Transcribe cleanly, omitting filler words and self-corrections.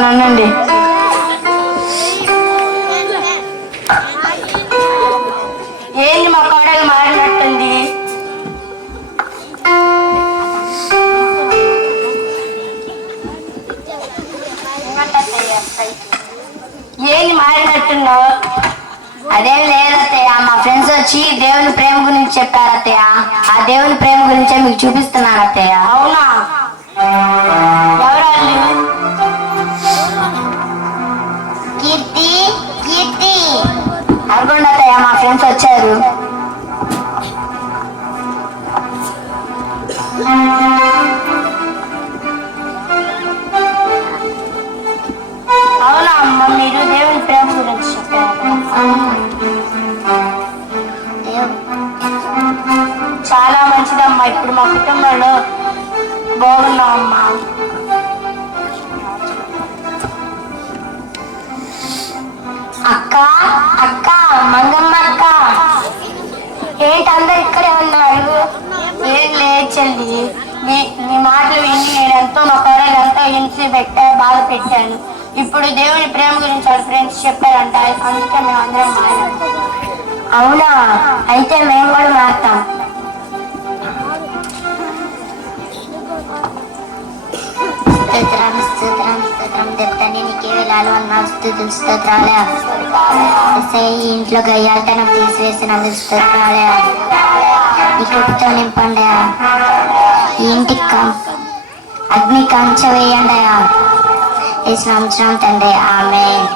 చెప్తానండి. ఏంది మా కోడలు మారినట్టుంది? ఏంది మారినట్టున్నావు? అదేం లేదత్తయ్య, మా ఫ్రెండ్స్ వచ్చి దేవుని ప్రేమ గురించి చెప్పారు అత్తయ్య. ఆ దేవుని ప్రేమ గురించే మీకు చూపిస్తున్నాను అత్తయ్య. అవునా? ఎవరు వాళ్ళు? కీర్తి కీర్తి అరగొండ అత్తయ్య, మా ఫ్రెండ్స్ వచ్చారు. అవునా అమ్మ, మీరు దేవుని ప్రేమ గురించి చెప్పారు. చాలా మంచిదమ్మా. ఇప్పుడు మా కుటుంబంలో బాగున్నామమ్మా. అక్క అక్క మంగమ్మ అక్క, ఏంటి అందరు ఇక్కడే ఉన్నారు? ఏం లేదు చెల్లి, నీ మాటలు విని నేను ఎంతో మా కోడలు ఎంతో హింస బాధ పెట్టాను. ఇప్పుడు దేవుని ప్రేమ గురించి వాళ్ళ ఫ్రెండ్స్ చెప్పారంట, అందుకే మేము అందరం మారాం. అవునా? అయితే మేము కూడా మారుతాం. స్తోత్రం స్తోత్రం స్తోత్రం దేవతని నీకే వేలాలు అన్న స్తుతులు స్తోత్రాలే. ఈ ఇంట్లో గయ్యాలతనం తీసివేసినందుకు స్తోత్రాలే. ఈ కృపతో నింపండి. ఈ ఇంటికి అగ్ని కంచె వేయండి. ఈ సంవత్సరం తండ్రి. ఆమేన్.